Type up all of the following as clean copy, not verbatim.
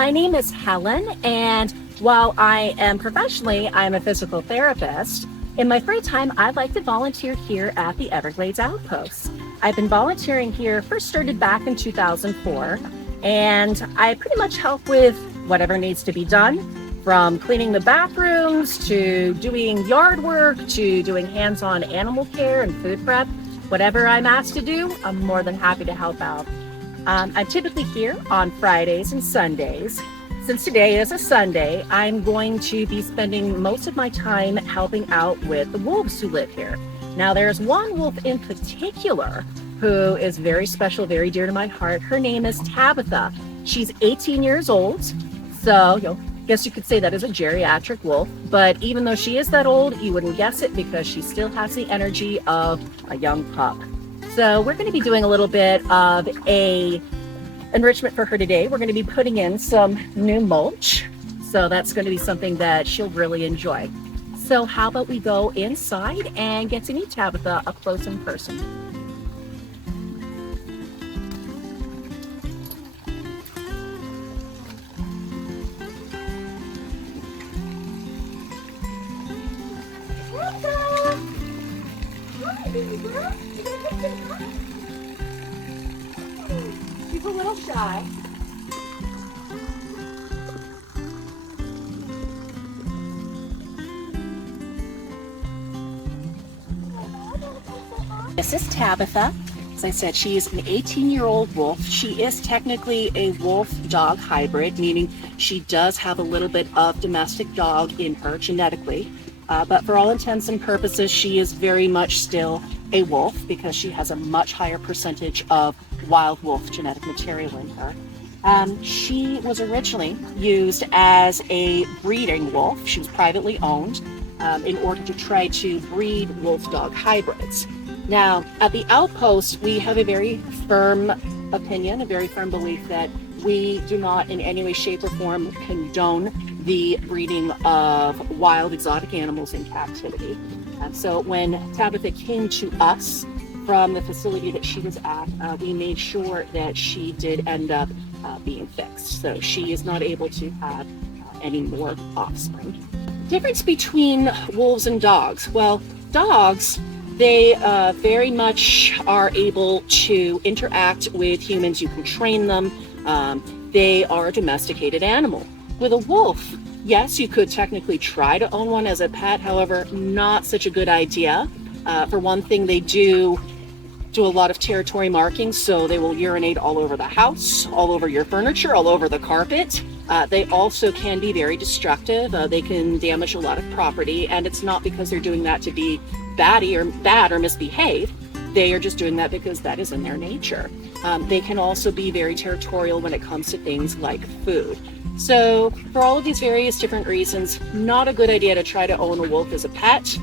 my name is Helen, and while I am professionally, I'm a physical therapist. In my free time, I like to volunteer here at the Everglades Outpost. I've been volunteering here, first started back in 2004, and I pretty much help with whatever needs to be done, from cleaning the bathrooms to doing yard work to doing hands-on animal care and food prep. Whatever I'm asked to do, I'm more than happy to help out. I'm typically here on Fridays and Sundays. Since today is a Sunday, I'm going to be spending most of my time helping out with the wolves who live here. Now, there's one wolf in particular who is very special, very dear to my heart. Her name is Tabitha. She's 18 years old, so guess you could say that is a geriatric wolf, but even though she is that old, you wouldn't guess it because she still has the energy of a young pup. So we're going to be doing a little bit of a enrichment for her today. We're going to be putting in some new mulch, so that's going to be something that she'll really enjoy. So how about we go inside and get to meet Tabitha up close in person. She's a little shy. This is Tabitha. As I said, she is an 18-year-old wolf. She is technically a wolf-dog hybrid, meaning she does have a little bit of domestic dog in her genetically. But for all intents and purposes, she is very much still a wolf because she has a much higher percentage of wild wolf genetic material in her. She was originally used as a breeding wolf. She was privately owned in order to try to breed wolf-dog hybrids. Now, at the Outpost, we have a very firm opinion, a very firm belief that we do not in any way, shape, or form condone the breeding of wild exotic animals in captivity. So when Tabitha came to us from the facility that she was at, we made sure that she did end up being fixed. So she is not able to have any more offspring. Difference between wolves and dogs. Well, dogs, they very much are able to interact with humans. You can train them. They are a domesticated animal. With a wolf, yes, you could technically try to own one as a pet, however, not such a good idea. For one thing, they do a lot of territory marking, so they will urinate all over the house, all over your furniture, all over the carpet. They also can be very destructive. They can damage a lot of property, and it's not because they're doing that to be bad or misbehave. They are just doing that because that is in their nature. They can also be very territorial when it comes to things like food. So for all of these various different reasons, not a good idea to try to own a wolf as a pet.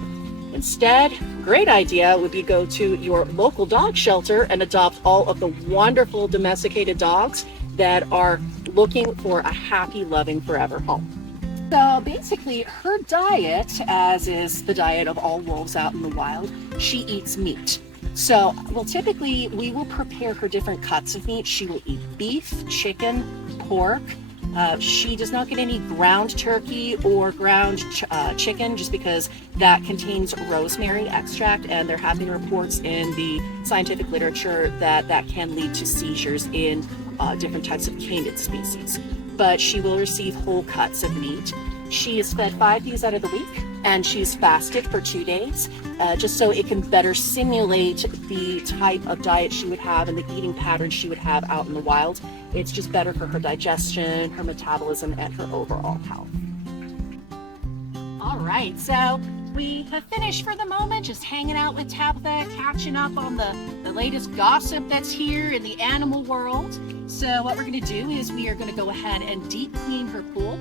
Instead, great idea would be go to your local dog shelter and adopt all of the wonderful domesticated dogs that are looking for a happy, loving, forever home. So basically, her diet, as is the diet of all wolves out in the wild, she eats meat. So, typically, we will prepare her different cuts of meat. She will eat beef, chicken, pork. She does not get any ground turkey or ground chicken just because that contains rosemary extract, and there have been reports in the scientific literature that that can lead to seizures in different types of canid species. But she will receive whole cuts of meat. She is fed 5 days out of the week, and she's fasted for 2 days, just so it can better simulate the type of diet she would have and the eating pattern she would have out in the wild. It's just better for her digestion, her metabolism, and her overall health. All right, so we have finished for the moment, just hanging out with Tabitha, catching up on the latest gossip that's here in the animal world. So what we're going to do is we are going to go ahead and deep clean her pool.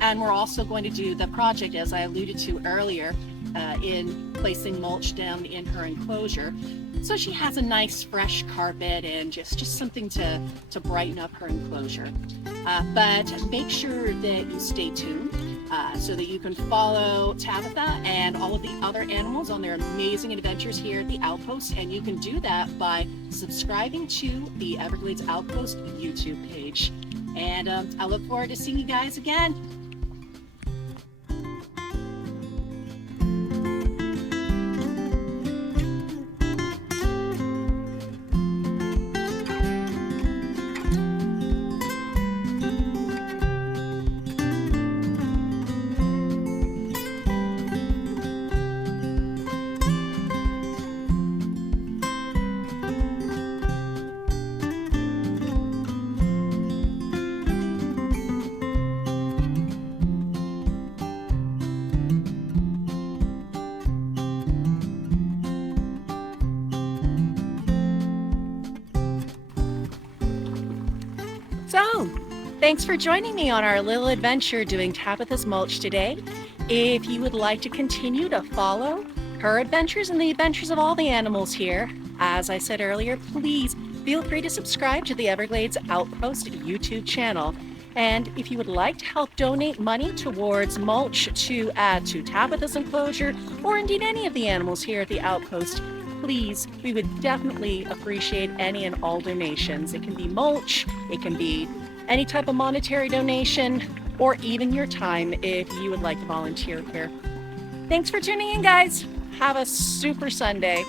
And we're also going to do the project, as I alluded to earlier, in placing mulch down in her enclosure. So she has a nice fresh carpet and just something to brighten up her enclosure. But make sure that you stay tuned so that you can follow Tabitha and all of the other animals on their amazing adventures here at the Outpost. And you can do that by subscribing to the Everglades Outpost YouTube page. And I look forward to seeing you guys again. So, thanks for joining me on our little adventure doing Tabitha's mulch today. If you would like to continue to follow her adventures and the adventures of all the animals here, as I said earlier, please feel free to subscribe to the Everglades Outpost YouTube channel. And if you would like to help donate money towards mulch to add to Tabitha's enclosure, or indeed any of the animals here at the Outpost, please, we would definitely appreciate any and all donations. It can be mulch, it can be any type of monetary donation, or even your time if you would like to volunteer here. Thanks for tuning in, guys. Have a super Sunday.